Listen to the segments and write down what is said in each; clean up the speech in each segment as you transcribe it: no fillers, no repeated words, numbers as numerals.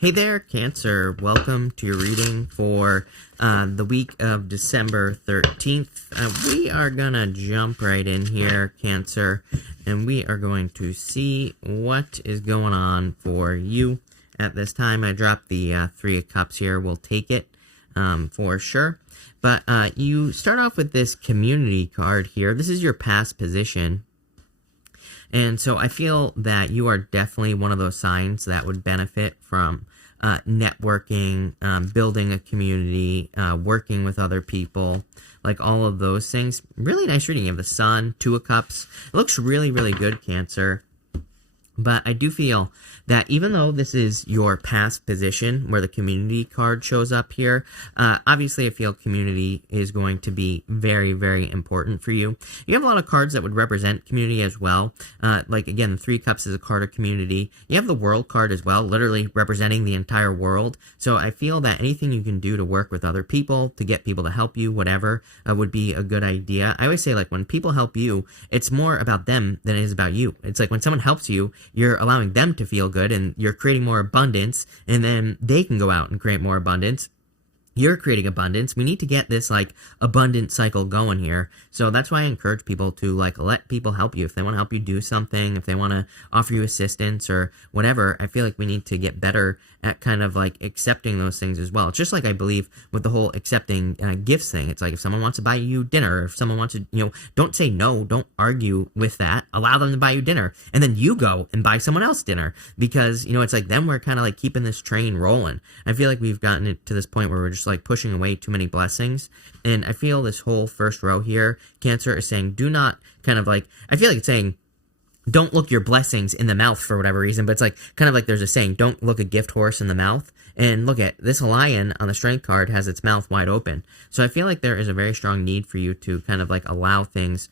Hey there, Cancer. Welcome to your reading for the week of December 13th. We are going to jump right in here, Cancer, and we are going to see what is going on for you at this time. I dropped the Three of Cups here. We'll take it for sure. But you start off with this community card here. This is your past position. And so I feel that you are definitely one of those signs that would benefit from networking, building a community, working with other people, like all of those things. Really nice reading. You have the Sun, Two of Cups. It looks really, really good, Cancer. But I do feel that even though this is your past position where the community card shows up here, obviously I feel community is going to be very, very important for you. You have a lot of cards that would represent community as well. Like, again, the Three of Cups is a card of community. You have the World card as well, literally representing the entire world. So I feel that anything you can do to work with other people, to get people to help you, whatever, would be a good idea. I always say, like, when people help you, it's more about them than it is about you. It's like when someone helps you, you're allowing them to feel good and you're creating more abundance, and then they can go out and create more abundance. You're creating abundance. We need to get this like abundant cycle going here. So that's why I encourage people to like let people help you. If they want to help you do something, if they want to offer you assistance or whatever, I feel like we need to get better at kind of like accepting those things as well. It's just like I believe with the whole accepting gifts thing. It's like if someone wants to buy you dinner, if someone wants to, don't say no, don't argue with that. Allow them to buy you dinner, and then you go and buy someone else dinner because, it's like then we're kind of like keeping this train rolling. I feel like we've gotten it to this point where we're just like pushing away too many blessings. And I feel this whole first row here, Cancer, is saying do not kind of like, I feel like it's saying don't look your blessings in the mouth for whatever reason, but it's like kind of like there's a saying, don't look a gift horse in the mouth. And look at this lion on the Strength card has its mouth wide open. So I feel like there is a very strong need for you to kind of like allow things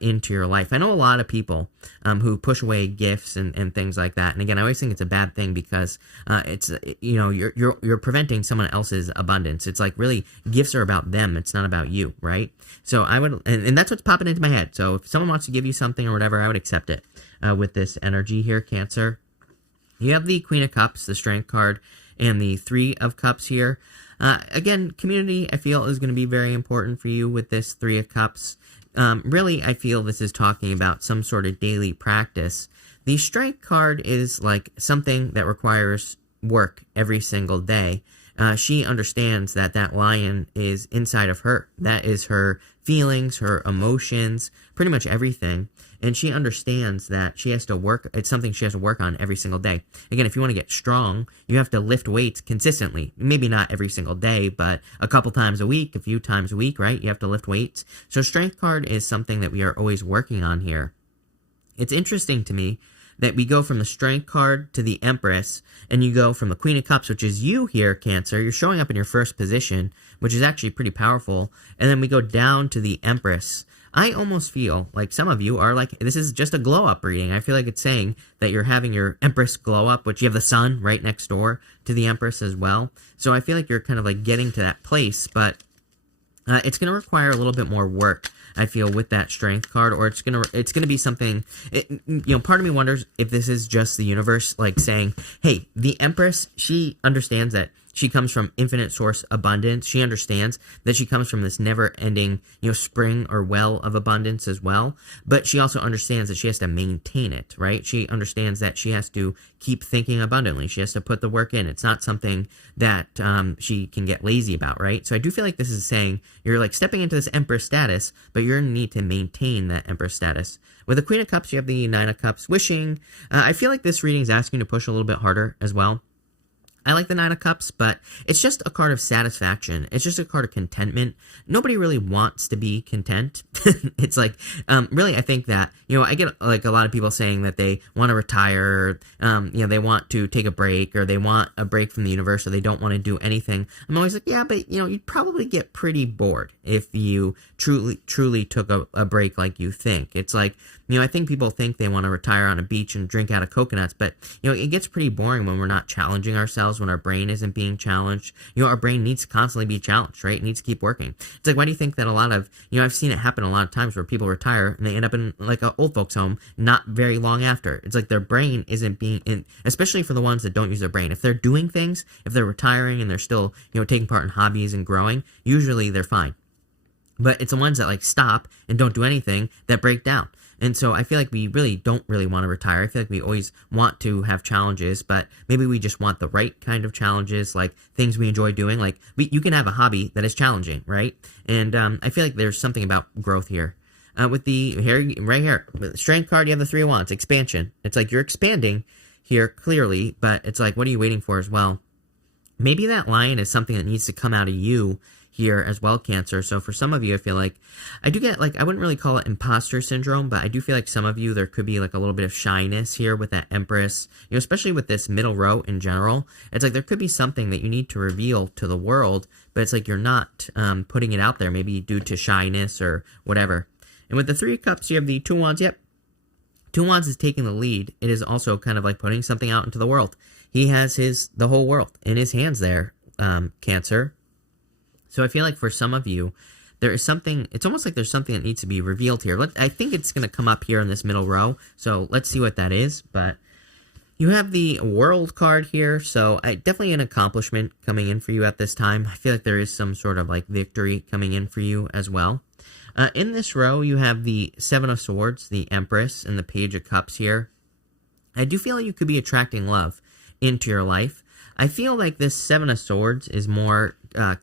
into your life. I know a lot of people who push away gifts and things like that. And again, I always think it's a bad thing because it's you're preventing someone else's abundance. It's like really gifts are about them. It's not about you, right? So I would, and that's what's popping into my head. So if someone wants to give you something or whatever, I would accept it with this energy here, Cancer. You have the Queen of Cups, the Strength card, and the Three of Cups here. Again, community, I feel, is going to be very important for you with this Three of Cups. Really, I feel this is talking about some sort of daily practice. The Strength card is like something that requires work every single day. She understands that that lion is inside of her. That is her feelings, her emotions, pretty much everything. And she understands that she has to work, it's something she has to work on every single day. Again, if you want to get strong, you have to lift weights consistently. Maybe not every single day, but a couple times a week, a few times a week, right? You have to lift weights. So Strength card is something that we are always working on here. It's interesting to me that we go from the Strength card to the Empress, and you go from the Queen of Cups, which is you here, Cancer. You're showing up in your first position, which is actually pretty powerful. And then we go down to the Empress. I almost feel like some of you are like, this is just a glow-up reading. I feel like it's saying that you're having your Empress glow-up, which you have the Sun right next door to the Empress as well. So I feel like you're kind of like getting to that place, but it's going to require a little bit more work, I feel, with that Strength card, or it's gonna be something. Part of me wonders if this is just the universe like saying, hey, the Empress, she understands that she comes from infinite source abundance. She understands that she comes from this never-ending, spring or well of abundance as well. But she also understands that she has to maintain it, right? She understands that she has to keep thinking abundantly. She has to put the work in. It's not something that she can get lazy about, right? So I do feel like this is saying you're like stepping into this Empress status, but you're going to need to maintain that Empress status. With the Queen of Cups, you have the Nine of Cups, wishing. I feel like this reading is asking you to push a little bit harder as well. I like the Nine of Cups, but it's just a card of satisfaction. It's just a card of contentment. Nobody really wants to be content. It's like, really, I think that, I get like a lot of people saying that they want to retire, they want to take a break, or they want a break from the universe, or they don't want to do anything. I'm always like, yeah, but, you'd probably get pretty bored if you truly took a break like you think. It's like, I think people think they want to retire on a beach and drink out of coconuts, but, it gets pretty boring when we're not challenging ourselves, when our brain isn't being challenged. Our brain needs to constantly be challenged, right? It needs to keep working. It's like, why do you think that a lot of, I've seen it happen a lot of times where people retire and they end up in like an old folks home not very long after. It's like their brain isn't being in, especially for the ones that don't use their brain. If they're doing things, if they're retiring and they're still, taking part in hobbies and growing, usually they're fine. But it's the ones that like stop and don't do anything that break down. And so I feel like we really don't really want to retire. I feel like we always want to have challenges, but maybe we just want the right kind of challenges, like things we enjoy doing. Like you can have a hobby that is challenging, right? And I feel like there's something about growth here. With the right here, the Strength card, you have the Three of Wands, expansion. It's like you're expanding here clearly, but it's like, what are you waiting for as well? Maybe that lion is something that needs to come out of you here as well, Cancer. So for some of you, I feel like I do get like, I wouldn't really call it imposter syndrome, but I do feel like some of you, there could be like a little bit of shyness here with that Empress, especially with this middle row in general. It's like there could be something that you need to reveal to the world, but it's like you're not putting it out there, maybe due to shyness or whatever. And with the Three of Cups, you have the Two of Wands. Yep. Two of Wands is taking the lead. It is also kind of like putting something out into the world. He has the whole world in his hands there, Cancer. So I feel like for some of you, there is something, it's almost like there's something that needs to be revealed here. I think it's going to come up here in this middle row, so let's see what that is. But you have the World card here, so definitely an accomplishment coming in for you at this time. I feel like there is some sort of like victory coming in for you as well. In this row, you have the Seven of Swords, the Empress, and the Page of Cups here. I do feel like you could be attracting love into your life. I feel like this Seven of Swords is more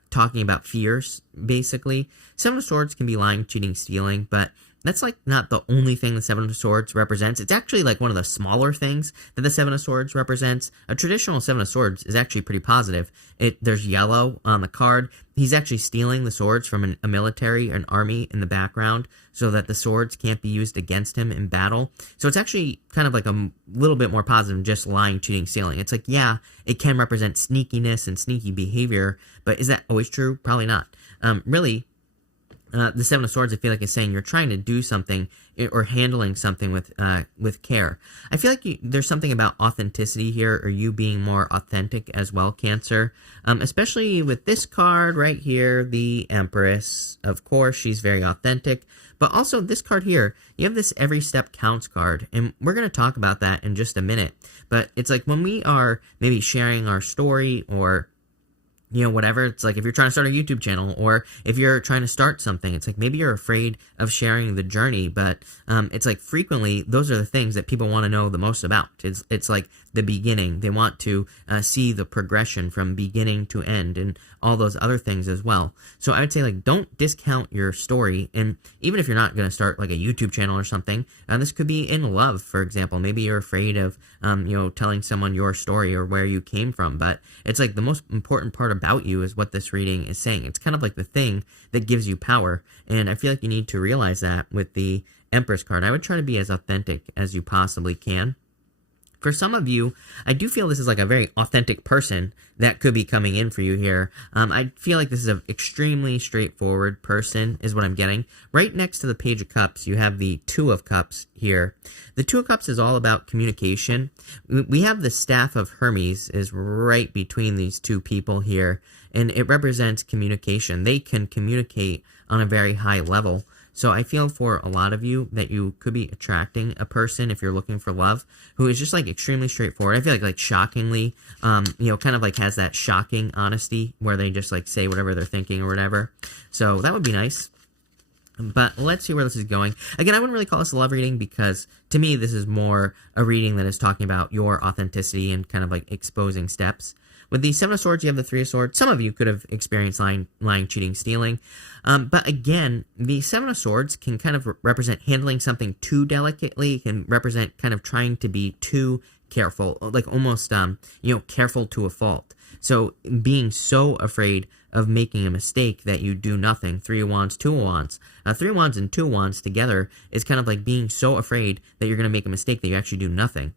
talking about fears, basically. Seven of Swords can be lying, cheating, stealing, but that's like not the only thing the Seven of Swords represents. It's actually like one of the smaller things that the Seven of Swords represents. A traditional Seven of Swords is actually pretty positive. There's yellow on the card. He's actually stealing the swords from a military, an army in the background, so that the swords can't be used against him in battle. So it's actually kind of like a little bit more positive than just lying, cheating, stealing. It's like, yeah, it can represent sneakiness and sneaky behavior, but is that always true? Probably not. Really, the Seven of Swords, I feel like, is saying you're trying to do something or handling something with care. I feel like there's something about authenticity here, or you being more authentic as well, Cancer. Especially with this card right here, the Empress. Of course, she's very authentic. But also this card here, you have this Every Step Counts card, and we're going to talk about that in just a minute. But it's like when we are maybe sharing our story or whatever, it's like if you're trying to start a YouTube channel or if you're trying to start something, it's like maybe you're afraid of sharing the journey, but it's like frequently those are the things that people want to know the most about. It's like the beginning. They want to see the progression from beginning to end and all those other things as well. So I would say, like, don't discount your story. And even if you're not going to start like a YouTube channel or something, this could be in love, for example. Maybe you're afraid of, telling someone your story or where you came from. But it's like the most important part about you is what this reading is saying. It's kind of like the thing that gives you power. And I feel like you need to realize that with the Empress card. I would try to be as authentic as you possibly can. For some of you, I do feel this is like a very authentic person that could be coming in for you here. I feel like this is an extremely straightforward person is what I'm getting. Right next to the Page of Cups, you have the Two of Cups here. The Two of Cups is all about communication. We have the Staff of Hermes is right between these two people here, and it represents communication. They can communicate on a very high level. So I feel for a lot of you that you could be attracting a person, if you're looking for love, who is just like extremely straightforward. I feel like shockingly, kind of like has that shocking honesty where they just like say whatever they're thinking or whatever. So that would be nice. But let's see where this is going. Again, I wouldn't really call this a love reading because to me, this is more a reading that is talking about your authenticity and kind of like exposing steps. With the Seven of Swords, you have the Three of Swords. Some of you could have experienced lying, cheating, stealing. But again, the Seven of Swords can kind of represent handling something too delicately, can represent kind of trying to be too careful, like almost, careful to a fault. So being so afraid of making a mistake that you do nothing. Three of Wands, Two of Wands. Three of Wands and Two of Wands together is kind of like being so afraid that you're going to make a mistake that you actually do nothing.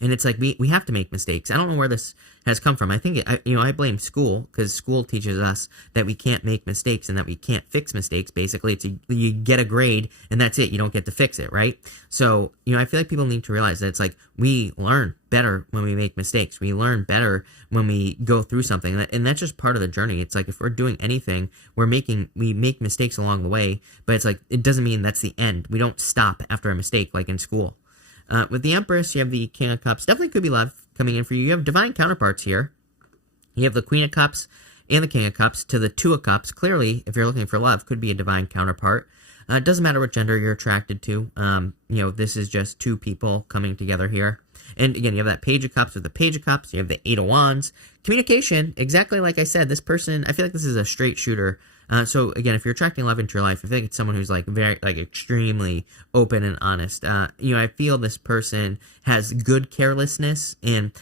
And it's like we have to make mistakes. I don't know where this has come from. I think I blame school, because school teaches us that we can't make mistakes and that we can't fix mistakes. Basically, you get a grade and that's it. You don't get to fix it, right? So I feel like people need to realize that it's like we learn better when we make mistakes. We learn better when we go through something, and that's just part of the journey. It's like if we're doing anything, we make mistakes along the way, but it's like it doesn't mean that's the end. We don't stop after a mistake like in school. With the Empress, you have the King of Cups. Definitely could be love coming in for you. You have divine counterparts here. You have the Queen of Cups and the King of Cups to the Two of Cups. Clearly, if you're looking for love, could be a divine counterpart. It doesn't matter what gender you're attracted to. This is just two people coming together here. And again, you have that Page of Cups with the Page of Cups. You have the Eight of Wands. Communication, exactly like I said, this person, I feel like this is a straight shooter. So again, if you're attracting love into your life, I think it's someone who's like very, like extremely open and honest. I feel this person has good carelessness, and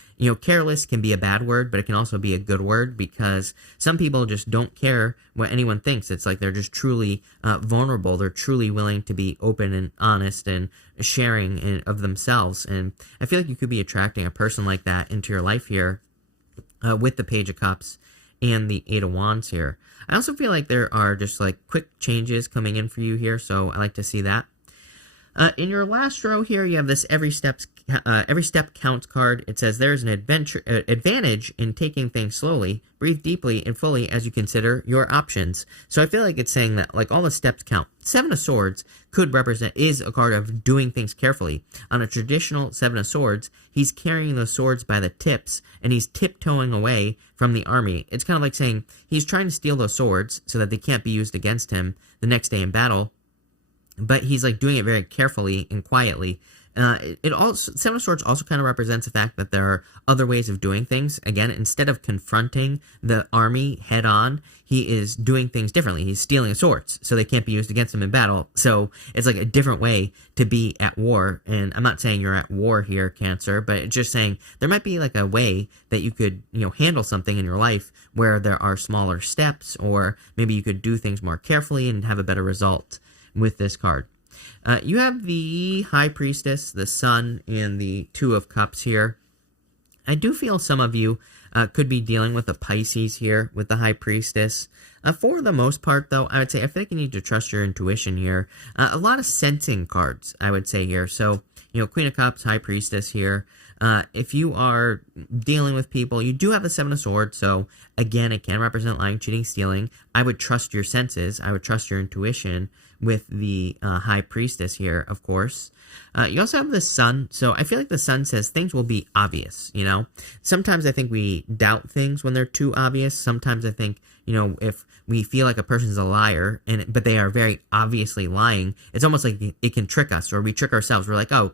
careless can be a bad word, but it can also be a good word, because some people just don't care what anyone thinks. It's like they're just truly vulnerable. They're truly willing to be open and honest and sharing of themselves. And I feel like you could be attracting a person like that into your life here with the Page of Cups and the Eight of Wands here. I also feel like there are just like quick changes coming in for you here, so I like to see that. In your last row here, you have this every step counts card. It says there's an advantage in taking things slowly. Breathe deeply and fully as you consider your options. So I feel like it's saying that like all the steps count. Seven of Swords is a card of doing things carefully. On a traditional Seven of Swords, he's carrying those swords by the tips and he's tiptoeing away from the army. It's kind of like saying he's trying to steal those swords so that they can't be used against him the next day in battle. But he's like doing it very carefully and quietly. Seven of Swords also kind of represents the fact that there are other ways of doing things. Again, instead of confronting the army head on, he is doing things differently. He's stealing swords so they can't be used against him in battle. So it's like a different way to be at war. And I'm not saying you're at war here, Cancer, but it's just saying there might be like a way that you could, handle something in your life where there are smaller steps, or maybe you could do things more carefully and have a better result with this card. You have the High Priestess, the Sun, and the Two of Cups here. I do feel some of you could be dealing with a Pisces here with the High Priestess. For the most part, though, I would say I feel like you need to trust your intuition here. A lot of sensing cards, I would say here. So, Queen of Cups, High Priestess here. If you are dealing with people, you do have the Seven of Swords, so again, it can represent lying, cheating, stealing. I would trust your senses. I would trust your intuition with the High Priestess here, of course. You also have the Sun, so I feel like the Sun says things will be obvious, Sometimes I think we doubt things when they're too obvious. Sometimes I think, if we feel like a person's a liar, but they are very obviously lying, it's almost like it can trick us, or we trick ourselves. We're like, oh,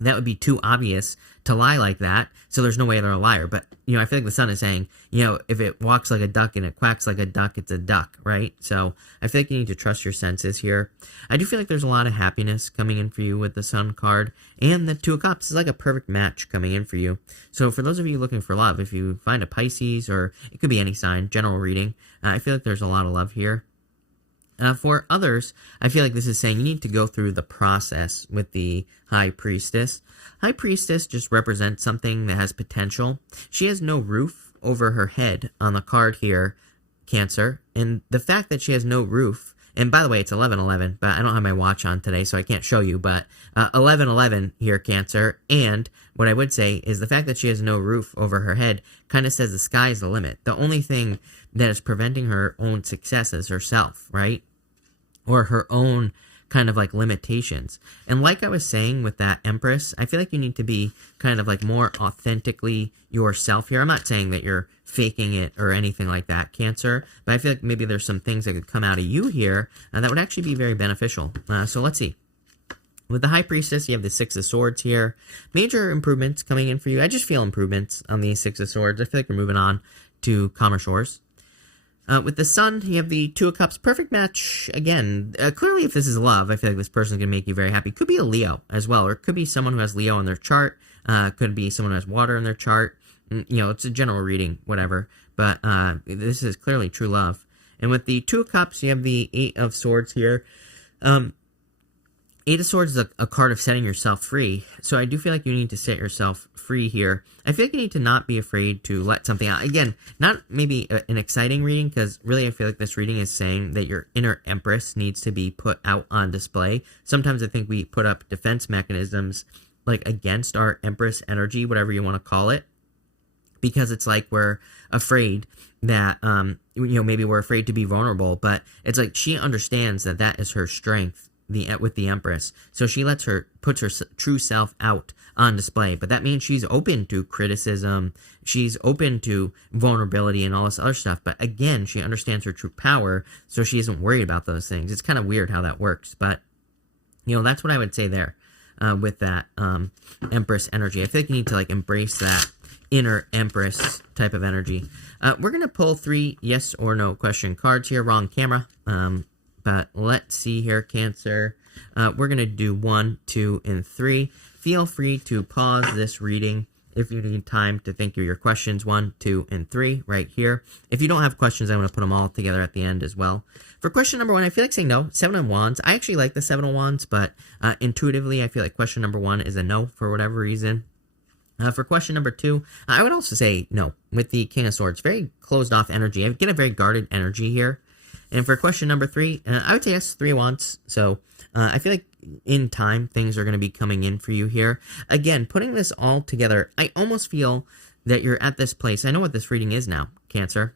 that would be too obvious to lie like that, so there's no way they're a liar. But, I feel like the Sun is saying, if it walks like a duck and it quacks like a duck, it's a duck, right? So I feel like you need to trust your senses here. I do feel like there's a lot of happiness coming in for you with the Sun card, and the Two of Cups is like a perfect match coming in for you. So for those of you looking for love, if you find a Pisces, or it could be any sign, general reading, I feel like there's a lot of love here. For others, I feel like this is saying you need to go through the process with the High Priestess. High Priestess just represents something that has potential. She has no roof over her head on the card here, Cancer. And the fact that she has no roof, and by the way, it's 11/11, but I don't have my watch on today, so I can't show you, but 11/11 here, Cancer. And what I would say is the fact that she has no roof over her head kind of says the sky's the limit. The only thing that is preventing her own success is herself, right? Or her own kind of like limitations. And like I was saying with that Empress, I feel like you need to be kind of like more authentically yourself here. I'm not saying that you're faking it or anything like that, Cancer, but I feel like maybe there's some things that could come out of you here that would actually be very beneficial. So let's see. With the High Priestess, you have the Six of Swords here. Major improvements coming in for you. I just feel improvements on the Six of Swords. I feel like we're moving on to calmer shores. With the Sun, you have the Two of Cups. Perfect match. Again, clearly if this is love, I feel like this person is going to make you very happy. Could be a Leo as well, or it could be someone who has Leo in their chart. Could be someone who has water in their chart. It's a general reading, whatever. But this is clearly true love. And with the Two of Cups, you have the Eight of Swords here. Eight of Swords is a card of setting yourself free. So I do feel like you need to set yourself free here. I feel like you need to not be afraid to let something out. Again, not maybe an exciting reading, because really I feel like this reading is saying that your inner Empress needs to be put out on display. Sometimes I think we put up defense mechanisms like against our Empress energy, whatever you want to call it, because it's like we're afraid that, maybe we're afraid to be vulnerable, but it's like she understands that that is her strength. With the Empress, so she puts her true self out on display, but that means she's open to criticism, she's open to vulnerability and all this other stuff, but again, she understands her true power, so she isn't worried about those things. It's kind of weird how that works, but that's what I would say there with that Empress energy. I feel like you need to like embrace that inner Empress type of energy. We're gonna pull 3 yes or no question cards here. Wrong camera. But let's see here, Cancer. We're going to do 1, 2, and 3. Feel free to pause this reading if you need time to think of your questions 1, 2, and 3 right here. If you don't have questions, I'm going to put them all together at the end as well. For question number 1, I feel like saying no. 7 of Wands. I actually like the 7 of Wands, but intuitively, I feel like question number 1 is a no for whatever reason. For question number 2, I would also say no with the King of Swords. Very closed off energy. I get a very guarded energy here. And for question number 3, I would say yes, 3 of Wands. So I feel like in time, things are going to be coming in for you here. Again, putting this all together, I almost feel that you're at this place. I know what this reading is now, Cancer.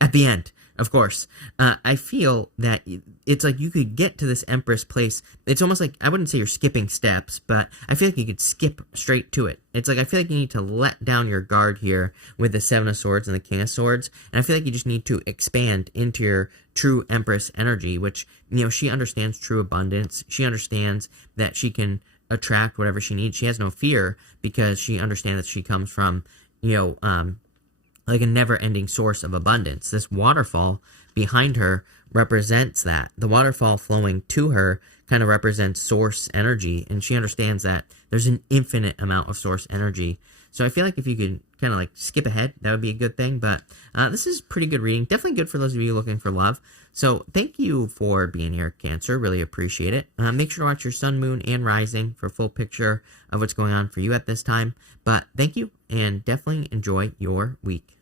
At the end, of course. I feel that it's like you could get to this Empress place. It's almost like, I wouldn't say you're skipping steps, but I feel like you could skip straight to it. It's like, I feel like you need to let down your guard here with the 7 of Swords and the King of Swords. And I feel like you just need to expand into your true Empress energy, which, she understands true abundance. She understands that she can attract whatever she needs. She has no fear because she understands that she comes from, like a never-ending source of abundance. This waterfall behind her represents that. The waterfall flowing to her kind of represents source energy, and she understands that there's an infinite amount of source energy. So I feel like if you could kind of like skip ahead, that would be a good thing, but this is pretty good reading. Definitely good for those of you looking for love. So thank you for being here, Cancer. Really appreciate it. Make sure to watch your sun, moon, and rising for a full picture of what's going on for you at this time. But thank you, and definitely enjoy your week.